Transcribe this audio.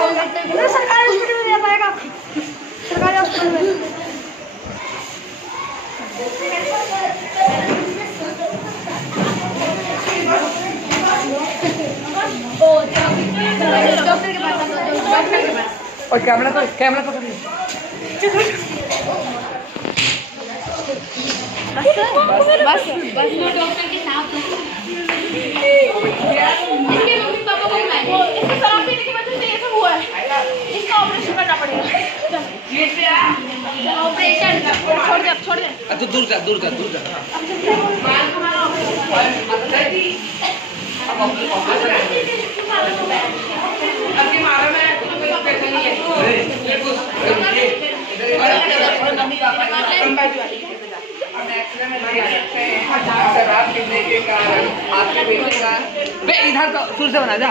सरकारी हॉस्पिटल में दे पाएगा, सरकारी हॉस्पिटल में। डॉक्टर के पास, डॉक्टर के पास। और कैमरा पकड़ लीजिए। बस डॉक्टर के साथ इसके मम्मी पापा को बुलाएंगे। इसको शराब पीने की वजह से ये सब हुआ है, इसका ऑपरेशन करना पड़ेगा। ऑपरेशन छोड़ दे। अच्छा दूर जा। शराब पीने के कारण आपके बेटे का इधर तो दूर से बना जा।